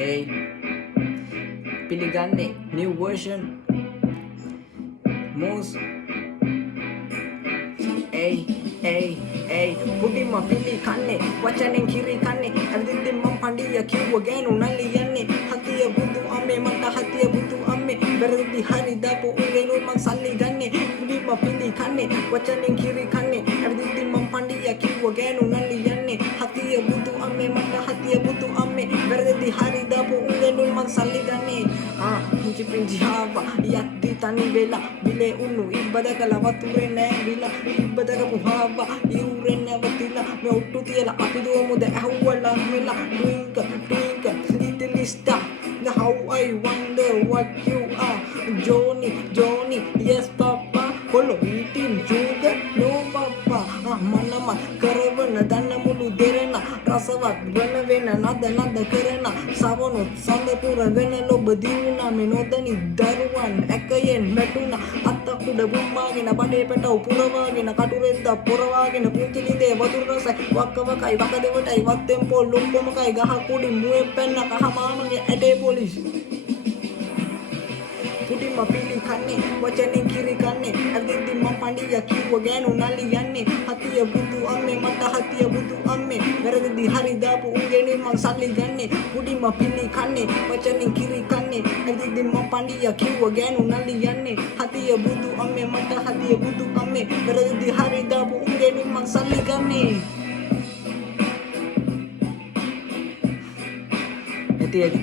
Hey, piligane, new version. Moose. Hey, පුඩිම පිළි කන්නේ වචනෙන් කිරි කන්නේ ඇඳින්දි මං පණ්ඩිය කිව්ව ගෑනු නලි යන්නේ හතිය බුදු අම්මේ මට හතිය බුදු අම්මේ වැරදි හරි දාපු උගෙනු මං සල්ලි ගන්නේ පුඩිම පිළි කන්නේ වචනෙන් කිරි කන්නේ ඇඳින්දි මං පණ්ඩිය කිව්ව ගෑනු නලි යන්නේ හතිය බුදු අම්මේ මට හතිය බුදු අම්මේ වැරදි හරි දාපු උගෙනු මං සල්ලි ගන්නේ පුංචි පිංචි හාවා යත්ති තනි වෙලා බිලේ උණු ඉබ්බදකල වතුරේ නෑ විලා ඉබ්බදක පුහාවා ඉවුරෙන් නැවතිලා මේ ඔට්ටු තියලා අපි දුවමුද ඇහුවලා මෙලා twinkle little star how I wonder what you are Johnny yes papa follow eating sugar no papa මනම කරවන දන්න මුළු දෙරණ රසවත් වෙන නද කරන සවනොත් සඳපුර වෙන ලොබ දිනුනා මේ නොදනි දරුවන් ඇකයෙන් වැටුණා අත්තකුඩ බුම්මාගෙන බඩේ පැටව පුරවාගෙන කටුරෙද්ද පොරවාගෙන පුංචි ලිඳේ වතුර රස වක්කවකයි වකදෙවටයි වත්තෙන් පොල් ලොම්බමකයි ගහ කුඩි මුවෙන් පැන්න කහ මාමගේ ඇටේ පොලිසි පුඩිම පිළි කන්නේ වචනෙන් කිරි කන්නේ ඇඳින්දි මං පණ්ඩිය කිව්ව ගෑනු නලි යන්නේ හතිය බුදු අම්මේ මට හතිය බුදු අම්මේ වැරදි හරි දාපු උගෙනේ මං සල්ලි ගන්නේ පුඩිම පිළි කන්නේ වචනෙන් කිරි කන්නේ ඇඳින්දි මං පණ්ඩිය කිව්ව ගෑනු නලි යන්නේ හතිය බුදු අම්මේ මට හතිය බුදු අම්මේ වැරදි හරි දාපු උගෙනේ මං සල්ලි ගන්නේ ඇති